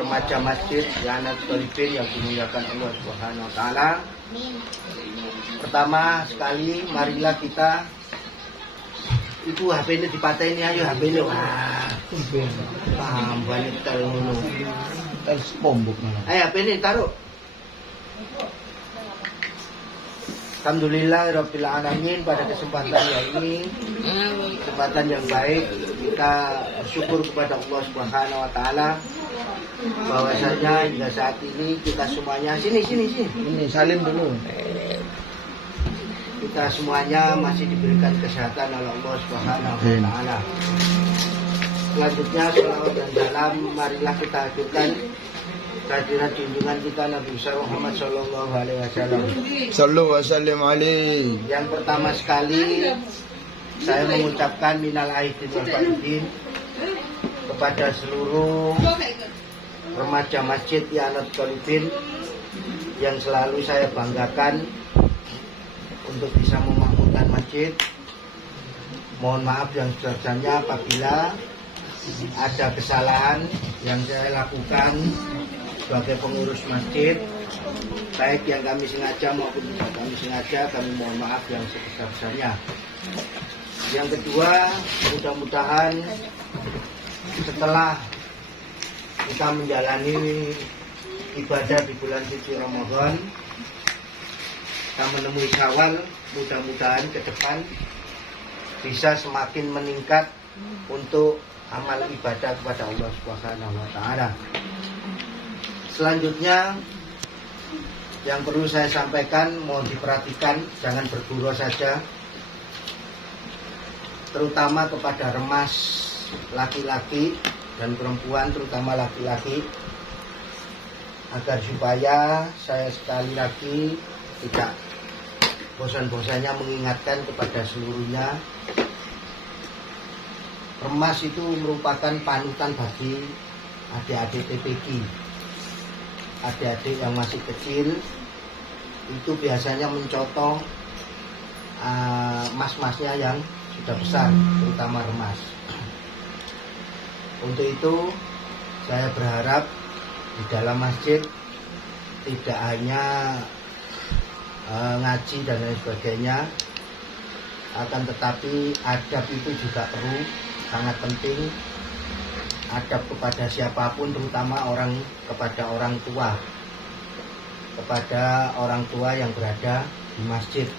remaja masjid Yanat Tolibin yang dimuliakan Allah Subhanahu wa taala. Pertama sekali marilah kita itu HP-nya dipatahin, ayo HP-nya. Wah, banyak terlalu. Terus bombok malah. Ayo HP-nya taruh. Alhamdulillah Rabbil Alamin, pada kesempatan yang ini, kesempatan yang baik, kita bersyukur kepada Allah Subhanahu wa taala bahwasanya hingga saat ini kita semuanya sini Ini salim dulu. kita semuanya masih diberikan kesehatan oleh Allah Subhanahu wa taala. Selanjutnya selawat dan salam marilah kita haturkan kehadiran junjungan kita Nabi Muhammad sallallahu alaihi wasallam. Sallu wa sallim alaihi. Yang pertama sekali saya mengucapkan minal aidin wal faizin kepada seluruh remaja masjid Yanat Tolibin yang selalu saya banggakan untuk bisa memakmurkan masjid. Mohon maaf yang sebesar-besarnya apabila ada kesalahan yang saya lakukan sebagai pengurus masjid, baik yang kami sengaja maupun tidak kami sengaja, kami mohon maaf yang sebesar-besarnya. Yang kedua, mudah-mudahan setelah kita menjalani ibadah di bulan suci Ramadan, kita menemui Syawal, mudah-mudahan ke depan bisa semakin meningkat untuk amal ibadah kepada Allah Subhanahu wa taala. Selanjutnya yang perlu saya sampaikan, mohon diperhatikan, jangan bergurau saja, terutama kepada remas laki-laki dan perempuan, terutama laki-laki, agar supaya saya sekali lagi tidak bosan-bosannya mengingatkan kepada seluruhnya, remas itu merupakan panutan bagi adik-adik TPQ. Adik-adik yang masih kecil itu biasanya mencontoh mas-masnya yang sudah besar, terutama remas. Untuk itu saya berharap di dalam masjid tidak hanya ngaji dan lain sebagainya, akan tetapi adab itu juga perlu, sangat penting. Adab kepada siapapun, terutama kepada orang tua, kepada orang tua yang berada di masjid,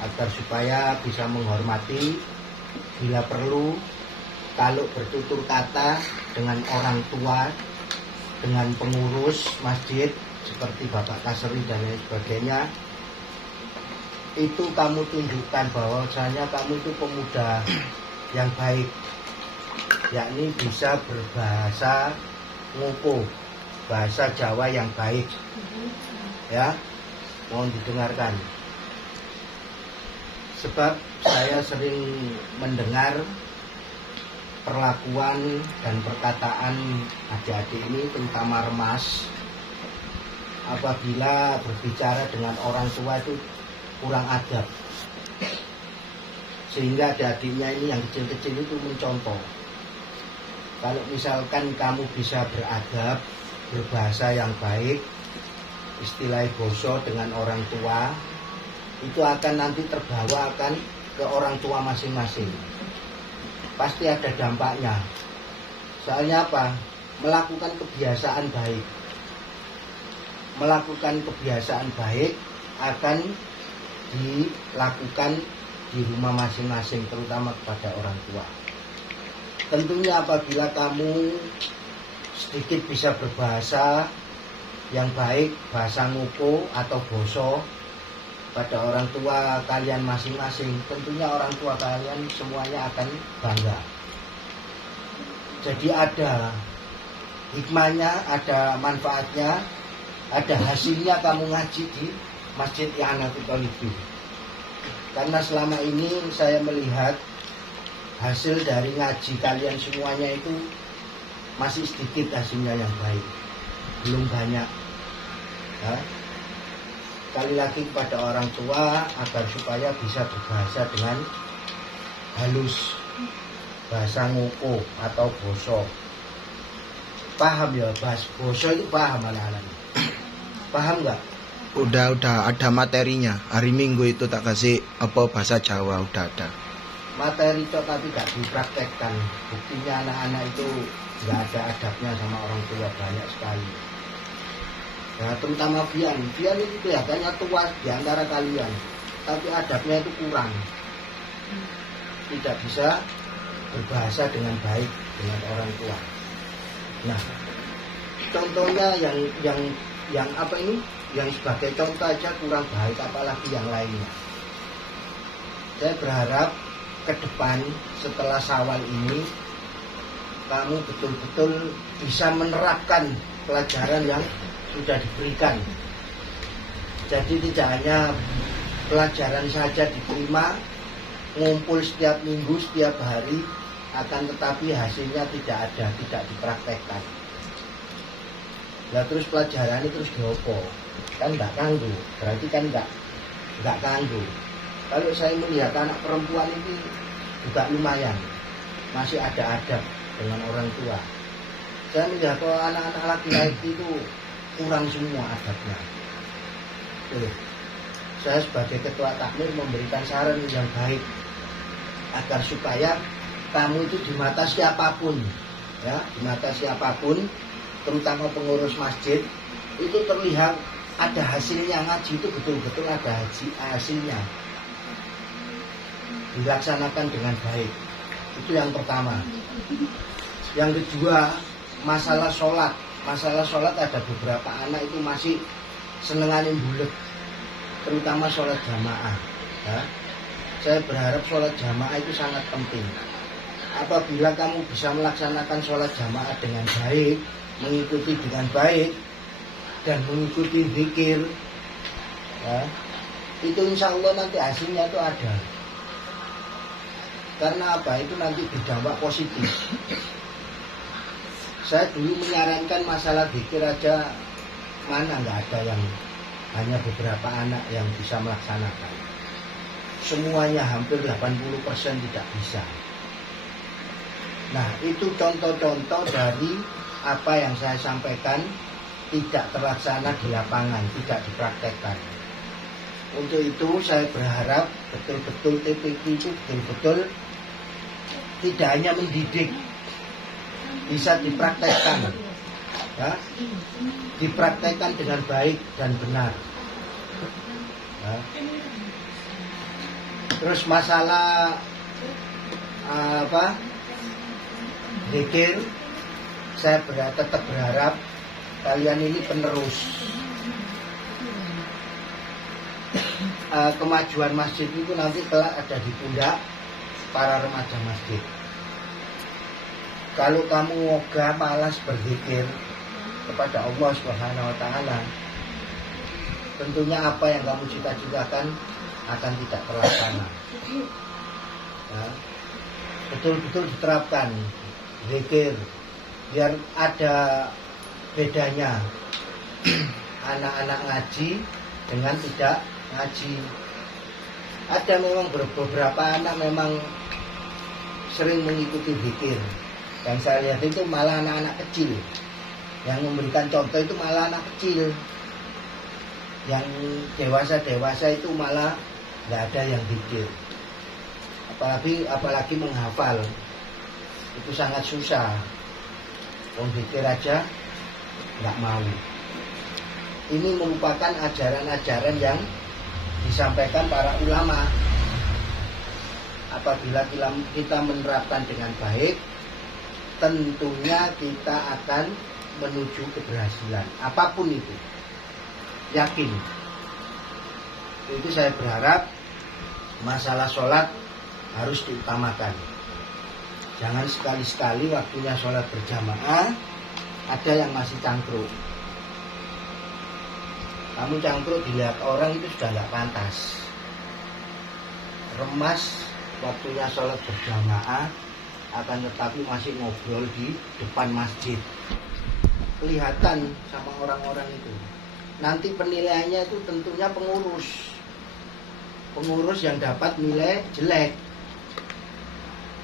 agar supaya bisa menghormati, bila perlu kalau bertutur kata dengan orang tua, dengan pengurus masjid seperti Bapak Kaseri dan lain sebagainya, itu kamu tunjukkan bahwasanya kamu itu pemuda yang baik, yakni bisa berbahasa ngoko, bahasa Jawa yang baik. Ya, mohon didengarkan. Sebab saya sering mendengar perlakuan dan perkataan adik-adik ini, terutama remas, apabila berbicara dengan orang tua itu kurang adab, sehingga adik-adiknya ini yang kecil-kecil itu mencontoh. Kalau misalkan kamu bisa beradab, berbahasa yang baik, istilah boso dengan orang tua, itu akan nanti terbawa akan ke orang tua masing-masing. Pasti ada dampaknya. Soalnya apa? Melakukan kebiasaan baik. Melakukan kebiasaan baik akan dilakukan di rumah masing-masing, terutama kepada orang tua. Tentunya apabila kamu sedikit bisa berbahasa yang baik, bahasa ngoko atau boso pada orang tua kalian masing-masing, tentunya orang tua kalian semuanya akan bangga. Jadi ada hikmahnya, ada manfaatnya, ada hasilnya kamu ngaji di Masjid Yanat Tolibin. Karena selama ini saya melihat hasil dari ngaji kalian semuanya itu masih sedikit hasilnya yang baik, belum banyak. Ya. Sekali lagi kepada orang tua agar supaya bisa berbahasa dengan halus, bahasa ngoko atau boso. Paham ya, bahas boso itu paham anak-anak. Paham nggak? Udah ada materinya. Hari Minggu itu tak kasih apa bahasa Jawa udah ada. Materi itu tapi nggak dipraktekkan. Buktinya anak-anak itu nggak ada adabnya sama orang tua banyak sekali. Nah, terutama Fian itu kelihatannya tua di antara kalian, tapi adabnya itu kurang. Tidak bisa berbahasa dengan baik dengan orang tua. Nah, contohnya yang apa ini? Yang sebagai contoh aja kurang baik, apalagi yang lainnya. Saya berharap ke depan setelah Syawal ini kamu betul-betul bisa menerapkan pelajaran yang sudah diberikan. Jadi tidak hanya pelajaran saja diterima, ngumpul setiap minggu, setiap hari, akan tetapi hasilnya tidak ada, tidak dipraktekkan. Nah terus pelajaran itu terus diopo, kan nggak kanggu, berarti kan nggak kanggu. Kalau saya melihat anak perempuan ini juga lumayan, masih ada adab dengan orang tua. Saya melihat kalau anak-anak laki-laki itu kurang semua adabnya. Saya sebagai ketua takmir memberikan saran yang baik agar supaya kamu itu di mata siapapun, ya, di mata siapapun, terutama pengurus masjid, itu terlihat ada hasilnya. Ngaji itu betul-betul ada hasilnya, dilaksanakan dengan baik. Itu yang pertama. Yang kedua, masalah sholat. Masalah sholat ada beberapa anak itu masih senenganin bulet, terutama sholat jamaah. Ya. Saya berharap sholat jamaah itu sangat penting. Apabila kamu bisa melaksanakan sholat jamaah dengan baik, mengikuti dengan baik, dan mengikuti zikir, ya, itu insya Allah nanti hasilnya itu ada. Karena apa? Itu nanti berdampak positif. Saya dulu menyarankan masalah zikir aja, mana nggak ada yang, hanya beberapa anak yang bisa melaksanakan. Semuanya hampir 80% tidak bisa. Nah itu contoh-contoh dari apa yang saya sampaikan tidak terlaksana di lapangan, tidak dipraktekkan. Untuk itu saya berharap betul-betul TPQ itu betul-betul tidak hanya mendidik, bisa dipraktekkan, ya, dipraktekkan dengan baik dan benar. Ya. Terus masalah zikir, saya tetap berharap kalian ini penerus. Kemajuan masjid itu nanti kelak ada di pundak para remaja masjid. Kalau kamu ogah malas berzikir kepada Allah Subhanahu wa taala, tentunya apa yang kamu cita-citakan akan tidak terlaksana. Ya. Betul-betul diterapkan zikir, biar ada bedanya anak-anak ngaji dengan tidak ngaji. Ada memang beberapa anak memang sering mengikuti zikir. Yang saya lihat itu malah anak-anak kecil. Yang memberikan contoh itu malah anak kecil. Yang dewasa-dewasa itu malah nggak ada yang zikir. Apalagi menghafal. Itu sangat susah. Zikir aja nggak mau. Ini merupakan ajaran-ajaran yang disampaikan para ulama. Apabila kita menerapkan dengan baik, tentunya kita akan menuju keberhasilan. Apapun itu, yakin. Itu saya berharap masalah sholat harus diutamakan. Jangan sekali-sekali waktunya sholat berjamaah ada yang masih cangkruk. Kamu cangkruk dilihat orang itu sudah nggak pantas. Remas waktunya sholat berjamaah, akan tetapi masih ngobrol di depan masjid. Kelihatan sama orang-orang itu. Nanti penilaiannya itu tentunya pengurus. Pengurus yang dapat nilai jelek.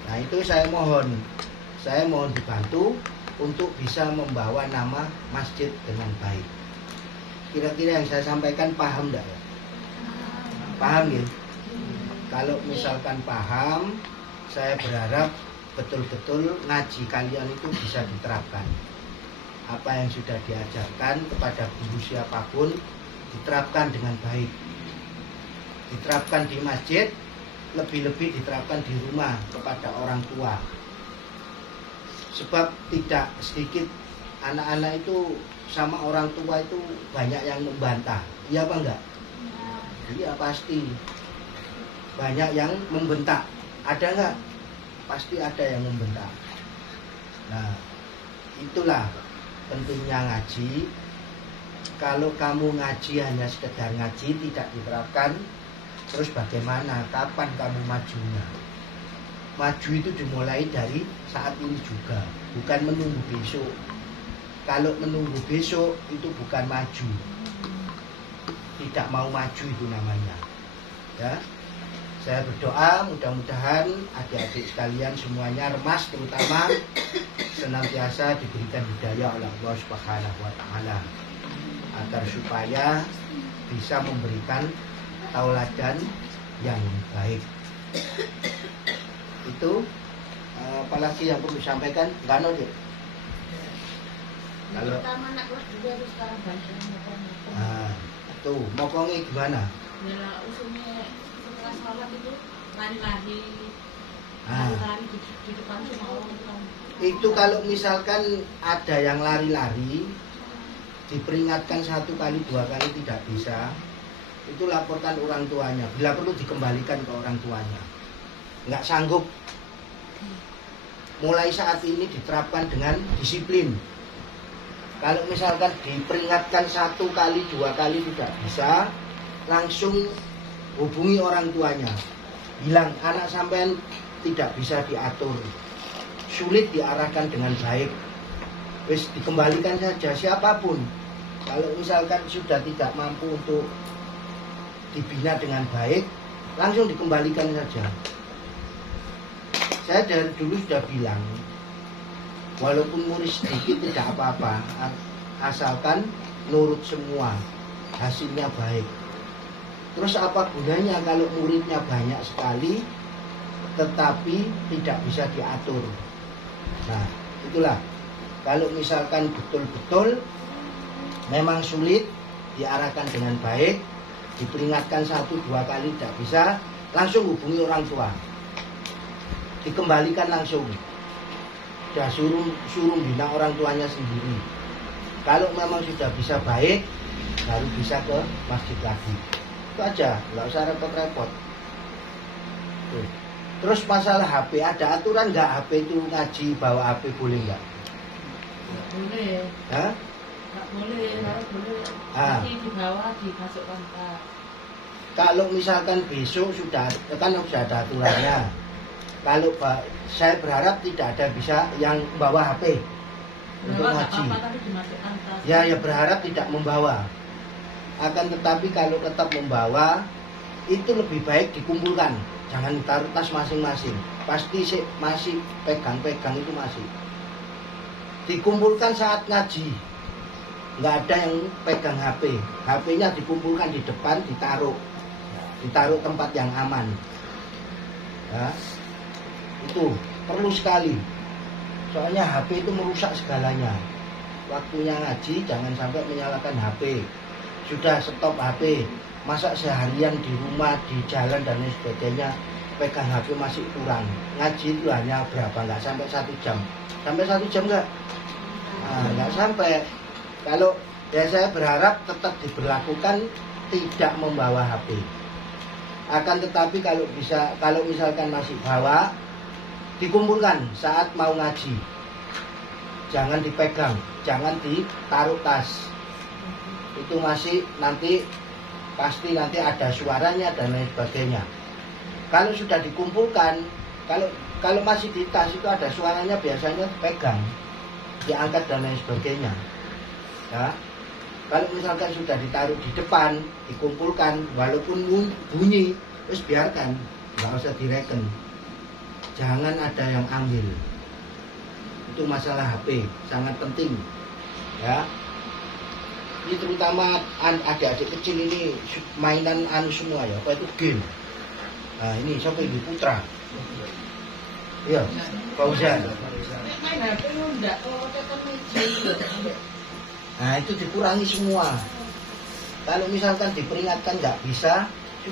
Nah itu saya mohon dibantu untuk bisa membawa nama masjid dengan baik. Kira-kira yang saya sampaikan paham enggak ya? Paham ya? Kalau misalkan paham, saya berharap betul-betul ngaji kalian itu bisa diterapkan. Apa yang sudah diajarkan kepada guru siapapun diterapkan dengan baik. Diterapkan di masjid, lebih-lebih diterapkan di rumah kepada orang tua. Sebab tidak sedikit anak-anak itu sama orang tua itu banyak yang membantah. Iya apa enggak? Iya pasti. Banyak yang membentak. Ada enggak? Pasti ada yang membentak. Nah, itulah pentingnya ngaji. Kalau kamu ngaji hanya sekedar ngaji, tidak diterapkan, terus bagaimana? Kapan kamu majunya? Maju itu dimulai dari saat ini juga, bukan menunggu besok. Kalau menunggu besok itu bukan maju. Tidak mau maju itu namanya. Ya. Saya berdoa mudah-mudahan adik-adik sekalian semuanya remas, terutama senantiasa diberikan hidayah oleh Allah Subhanahu wa taala agar supaya bisa memberikan tauladan yang baik. Itu apalagi yang perlu disampaikan? Enggak ada, Dek? Kalau anak kelas juga harus sekarang banyak mokong-mokong. tuh mokongnya gimana? Ya usulnya setelah sholat itu lari-lari, Ah. lari-lari di depan semua orang. Itu kalau misalkan ada yang lari-lari, diperingatkan 1 kali 2 kali tidak bisa, itu laporkan orang tuanya. Bila perlu dikembalikan ke orang tuanya. Nggak sanggup. Mulai saat ini diterapkan dengan disiplin. Kalau misalkan diperingatkan 1 kali 2 kali tidak bisa, langsung hubungi orang tuanya. Bilang anak sampean tidak bisa diatur, sulit diarahkan dengan baik. Wis dikembalikan saja siapapun. Kalau misalkan sudah tidak mampu untuk dibina dengan baik, langsung dikembalikan saja. Saya dari dulu sudah bilang, walaupun murid sedikit tidak apa-apa, asalkan nurut semua, hasilnya baik. Terus apa gunanya kalau muridnya banyak sekali, tetapi tidak bisa diatur? Nah, itulah. Kalau misalkan betul-betul memang sulit diarahkan dengan baik, diperingatkan 1-2 kali tidak bisa, langsung hubungi orang tua. Dikembalikan langsung. Sudah suruh bina orang tuanya sendiri. Kalau memang sudah bisa baik, baru bisa ke masjid lagi. Itu aja, nggak usah repot-repot. Tuh. Terus masalah HP, ada aturan nggak HP itu ngaji bawa HP boleh nggak? Nggak boleh. Hah? Nggak boleh, harus boleh. Ah. Nanti di bawah dimasukkan tas. Kalau misalkan besok sudah kan sudah ada aturannya. Kalau saya berharap tidak ada bisa yang bawa HP untuk Bawa nggak ngaji. apa-apa, tapi dimasukkan tas. Ya berharap tidak membawa. Akan tetapi kalau tetap membawa, itu lebih baik dikumpulkan. Jangan taruh tas masing-masing. Pasti masih pegang-pegang itu masih. Dikumpulkan saat ngaji. Nggak ada yang pegang HP. HP-nya dikumpulkan di depan, ditaruh tempat yang aman. Ya. Itu perlu sekali. Soalnya HP itu merusak segalanya. Waktunya ngaji jangan sampai menyalakan HP. Sudah stop HP. Masa seharian di rumah, di jalan dan lain sebagainya pegang HP masih kurang. Ngaji itu hanya berapa? Nggak sampai 1 jam. Sampai 1 jam nggak? Nah, nggak sampai. Kalau ya saya berharap tetap diberlakukan tidak membawa HP. Akan tetapi kalau misalkan masih bawa, dikumpulkan saat mau ngaji. Jangan dipegang, jangan ditaruh tas. Itu masih nanti pasti nanti ada suaranya dan lain sebagainya. Kalau sudah dikumpulkan, kalau masih di tas itu ada suaranya, biasanya pegang, diangkat dan lain sebagainya. Ya. Kalau misalkan sudah ditaruh di depan, dikumpulkan, walaupun bunyi, terus biarkan, nggak usah direken. Jangan ada yang ambil. Itu itu masalah HP sangat penting ya. Ini terutama adik-adik kecil ini mainan anu semua ya, apa itu game. Nah ini siapa ini Putra? Iya, Fauzan. Main HP enggak kalau tekan meja. Nah itu dikurangi semua. Kalau misalkan diperingatkan nggak bisa,